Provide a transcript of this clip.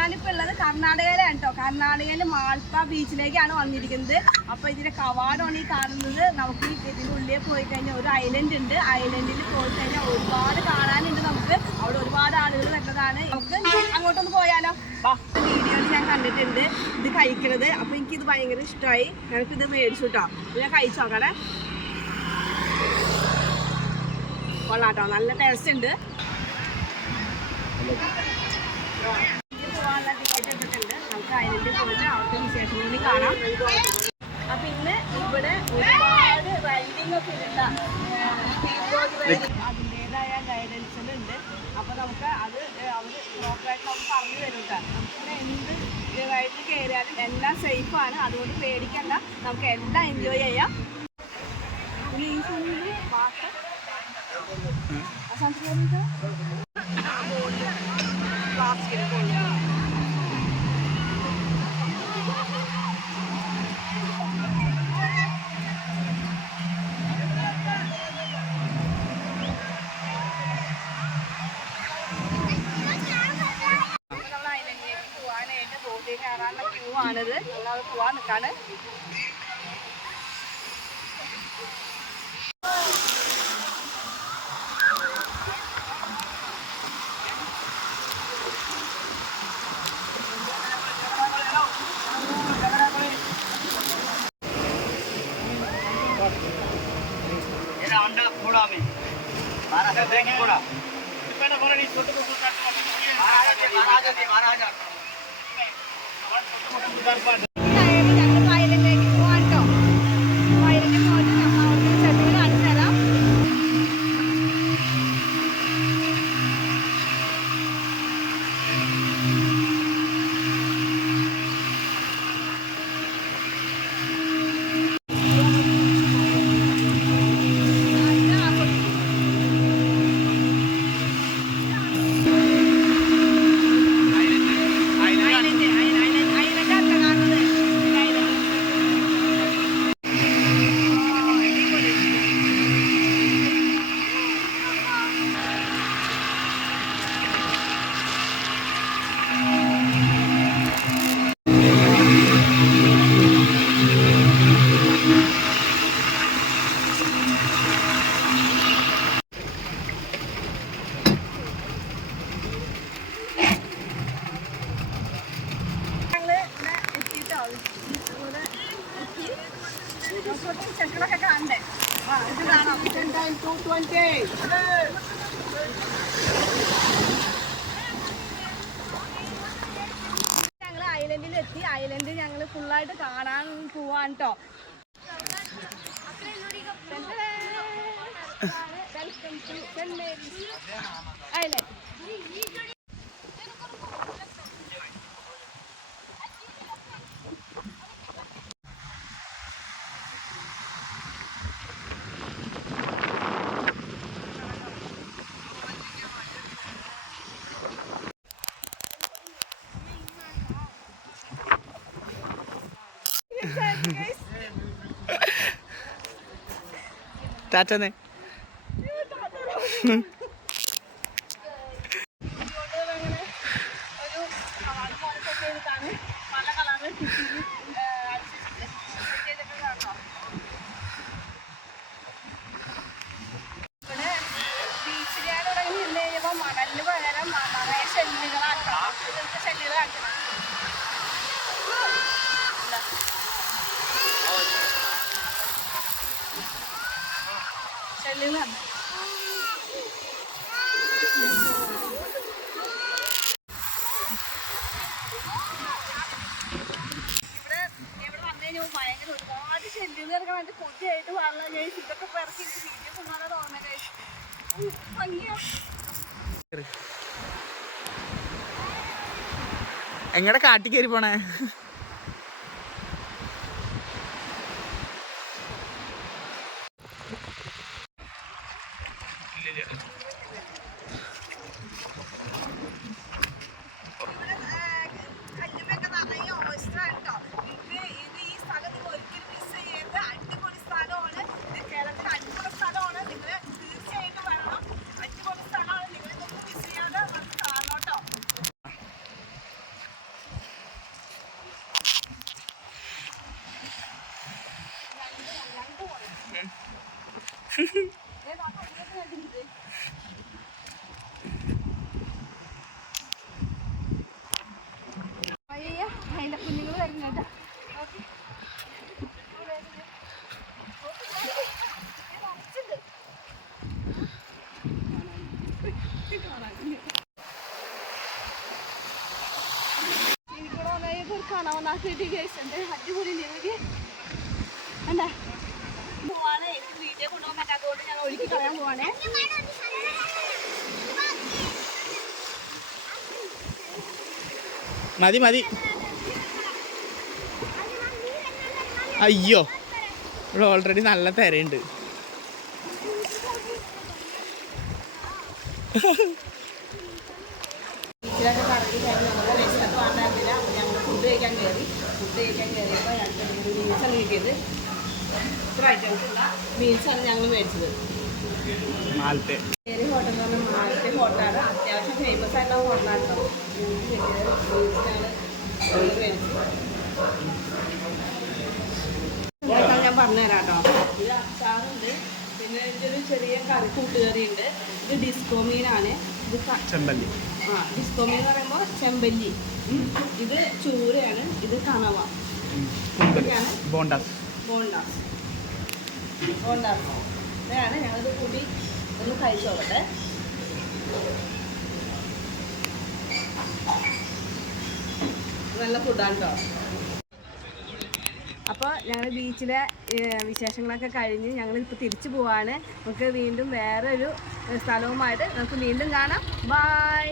ഞാനിപ്പോൾ ഉള്ളത് കർണാടകയിലാണ് കേട്ടോ. കർണാടകയിൽ മാൾപ്പ ബീച്ചിലേക്കാണ് വന്നിരിക്കുന്നത്. അപ്പോൾ ഇതിന്റെ കവാടമാണ് ഈ കാണുന്നത്. നമുക്ക് ഇതിൻ്റെ ഉള്ളിൽ പോയി കഴിഞ്ഞാൽ ഒരു ഐലൻഡ് ഉണ്ട്. ഐലൻഡിൽ പോയി കഴിഞ്ഞാൽ ഒരുപാട് കാണാനുണ്ട്. നമുക്ക് അവിടെ ഒരുപാട് ആളുകൾ വരുന്നതാണ്. നമുക്ക് അങ്ങോട്ടൊന്ന് പോയാലോ? വീഡിയോയിൽ ഞാൻ കണ്ടിട്ടുണ്ട് ഇത് കഴിക്കുന്നത്. അപ്പോൾ എനിക്കിത് ഭയങ്കര ഇഷ്ടമായി. ഞങ്ങൾക്കിത് മേടിച്ചു കേട്ടോ. ഞാൻ കഴിച്ചു നോക്കണേ. കൊള്ളാട്ടോ, നല്ല ടേസ്റ്റ് ഉണ്ട്. പോകാനുള്ള ടിക്കറ്റ് എടുത്തിട്ടുണ്ട്. നമുക്ക് ഐലൻഡിൽ പോയിട്ട് അവിടുത്തെ വിശേഷങ്ങളിൽ കാണാം. അപ്പം ഇന്ന് ഇവിടെ ഒരുപാട് റൈഡിങ് ഒക്കെ ഉണ്ട്. അതിൻ്റെതായ ഗൈഡൻസുകളുണ്ട്. അപ്പോൾ നമുക്ക് അത് അവർ പ്രോപ്പറായിട്ട് നമുക്ക് പറഞ്ഞു തരും കേട്ടോ. നമുക്കിവിടെ എന്ത് റൈഡിൽ കയറിയാലും എല്ലാം സേഫാണ്. അതുകൊണ്ട് പേടിക്കണ്ട, നമുക്ക് എല്ലാം എൻജോയ് ചെയ്യാം. പിന്നെ ഈ സമയത്ത് പാട്ട് പ്ലാസ്റ്റിക് കയറാനുള്ള ക്യൂ ആണിത്. നമ്മളത് പോവാൻ നിൽക്കാണ്. घोड़ा में देखिए घोड़ा छोटे को ചെറുകളൊക്കെ കാണണ്ടേ? ഇത് കാണാം. ഞങ്ങൾ ഐലൻഡിലെത്തി. ഐലൻഡ് ഞങ്ങൾ ഫുള്ളായിട്ട് കാണാൻ പോവാൻ കേട്ടോ. Welcome to Saint Mary's Island. ടാറ്റ മണലിന് പകരം നിറയെ ഷെല്ലുകളാക്കണം. ഷെല്ലുകളാക്കണം. ഷെല്ലുകളാണ്. ഇവിടെ വന്നു കഴിഞ്ഞാൽ ഭയങ്കര ഒരുപാട് ഷെല്ലുകൾ ഇറക്കാൻ വേണ്ടി കൊതിയായിട്ട് പറഞ്ഞു. ഇതൊക്കെ ഇറക്കി വീഡിയോ കൊണ്ടാണ് തോന്നുന്നത്. ഭംഗിയാ. എങ്ങടെ കാട്ടി കയറി പോണേ? അതിന്റെ കുഞ്ഞുങ്ങൾ വരുന്നുണ്ട്. എനിക്കൂടെ വന്നപ്പോൾ ഒരു കണവനാക്കിയിട്ട് കേസുണ്ട്. അടിപൊളി നിങ്ങൾക്ക് എന്താ പോവാണ്. എനിക്ക് വീട്ടിൽ കൊണ്ടുപോകാൻ പറ്റാത്തതുകൊണ്ട് ഞാൻ ഒഴുക്കി കളയാൻ പോവാണേ. മതി മതി. അയ്യോ, ഇവിടെ ഓൾറെഡി നല്ല തിരയുണ്ട്. ബീച്ചിലൊക്കെ കറങ്ങി കഴിഞ്ഞ് നമുക്ക് വിശപ്പ് വേണ്ടായിരുന്നില്ല. അപ്പോൾ ഞങ്ങൾ ഫുഡ് കഴിക്കാൻ കയറിയപ്പോൾ ഞങ്ങൾക്ക് മീൽസാണ് കിട്ടിയത്. ഇത്ര ഐറ്റംസ് ഉള്ള മീൽസാണ് ഞങ്ങൾ മേടിച്ചത്. പേര് ഹോട്ടൽ എന്ന് പറഞ്ഞാൽ മാലത്തെ ഹോട്ടലാണ്. അത്യാവശ്യം ഫേമസ് ആയിട്ടുള്ള ഹോട്ടലാണ് കേട്ടോ. ഞങ്ങൾക്ക് കിട്ടിയത് മീൽസാണ് മേടിച്ചത്. ഞാൻ പറഞ്ഞുതരാം കേട്ടോ. ഇത് അച്ചാറുണ്ട്, പിന്നെ ഇതൊരു ചെറിയ കൂട്ടുകറി ഉണ്ട്. ഇത് ഡിസ്കോ മീനാണ്. ഇത് ചെമ്പല്ലി. ഡിസ്കോ മീൻ എന്ന് പറയുമ്പോൾ ചെമ്പല്ലി. ഇത് ചൂരയാണ്. ഇത് കണവ. ബോണ്ടാസ്. ഇതാണ് ഞങ്ങളിത് കൂട്ടി ഒന്ന് കഴിച്ചോളട്ടെ. നല്ല ഫുഡാണ് കേട്ടോ. അപ്പോൾ ഞങ്ങൾ ബീച്ചിലെ വിശേഷങ്ങളൊക്കെ കഴിഞ്ഞ് ഞങ്ങളിപ്പോൾ തിരിച്ചു പോവാണ്. നമുക്ക് വീണ്ടും വേറൊരു സ്ഥലവുമായിട്ട് നമുക്ക് വീണ്ടും കാണാം. ബൈ.